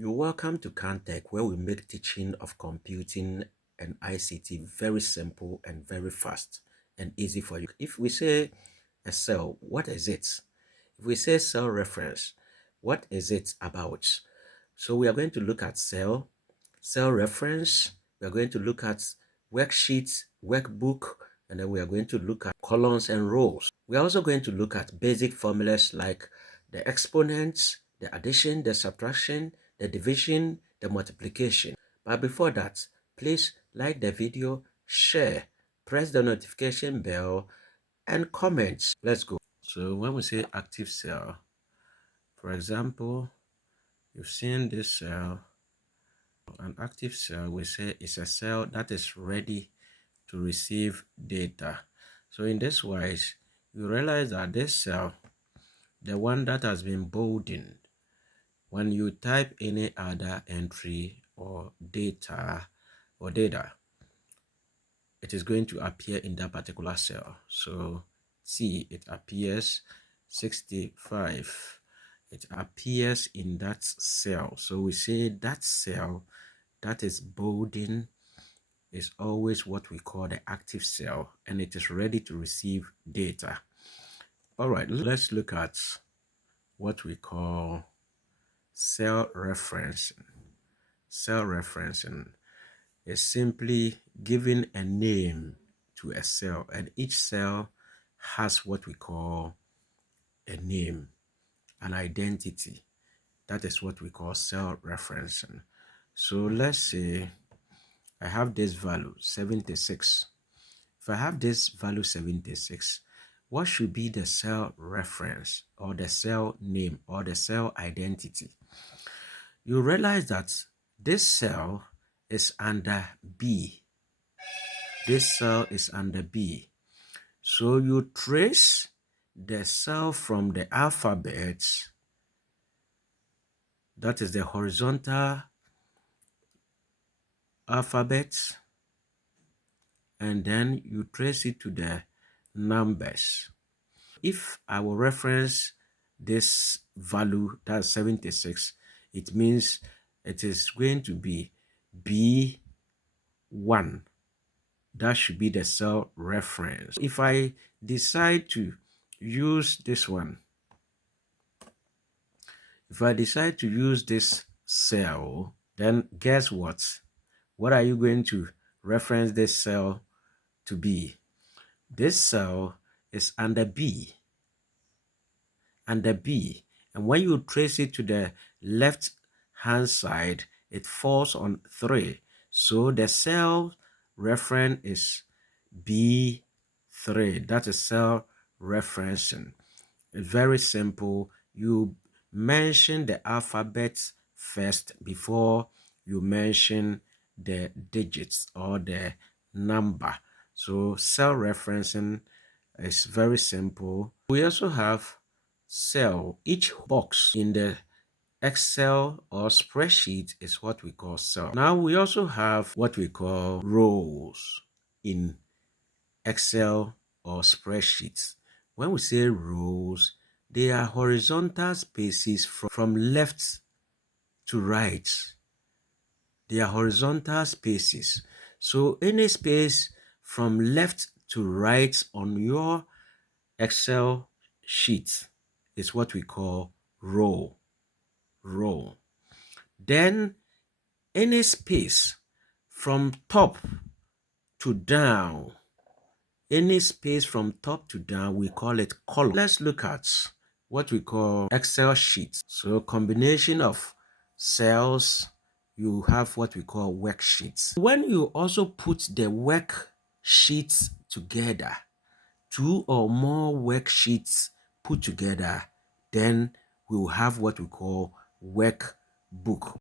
You're welcome to Cantech, where we make teaching of computing and ICT very simple and very fast and easy for you. If we say a cell, what is it? If we say cell reference, what is it about? So we are going to look at cell reference, we are going to look at worksheets, workbook, and then we are going to look at columns and rows. We are also going to look at basic formulas like the exponents, the addition, the subtraction, the division, the multiplication. But before that, please like the video, share, press the notification bell, and comment. Let's go. So when we say active cell, for example, you've seen this cell. An active cell, we say, is a cell that is ready to receive data. So in this wise, you realize that this cell, the one that has been bolded, when you type any other entry or data, it is going to appear in that particular cell. So see, it appears 65. It appears in that cell. So we say that cell that is bolding is always what we call the active cell, and it is ready to receive data. All right, let's look at what we call cell referencing. Cell referencing is simply giving a name to a cell, and each cell has what we call a name, an identity. That is what we call cell referencing. So let's say I have this value 76. If I have this value 76, what should be the cell reference or the cell name or the cell identity? You realize that this cell is under B. This cell is under B. So you trace the cell from the alphabet, that is the horizontal alphabet, and then you trace it to the numbers. If I will reference this value, that's 76, it means it is going to be B1. That should be the cell reference. If I decide to use this one, if I decide to use this cell, then guess what? What are you going to reference this cell to be? This cell is under B. Under B. And when you trace it to the left hand side, it falls on 3. So the cell reference is B3. That is cell referencing. It's very simple. You mention the alphabet first before you mention the digits or the number. So cell referencing is very simple. We also have cell. Each box in the Excel or spreadsheet is what we call cell. Now we also have what we call rows in Excel or spreadsheets. When we say rows, they are horizontal spaces from left to right. They are horizontal spaces. So any space from left to right on your Excel sheet is what we call row. Then any space from top to down, any space from top to down, we call it column. Let's look at what we call Excel sheets. So combination of cells, you have what we call worksheets. When you also put the worksheets together, 2 or more worksheets put together, then we will have what we call workbook.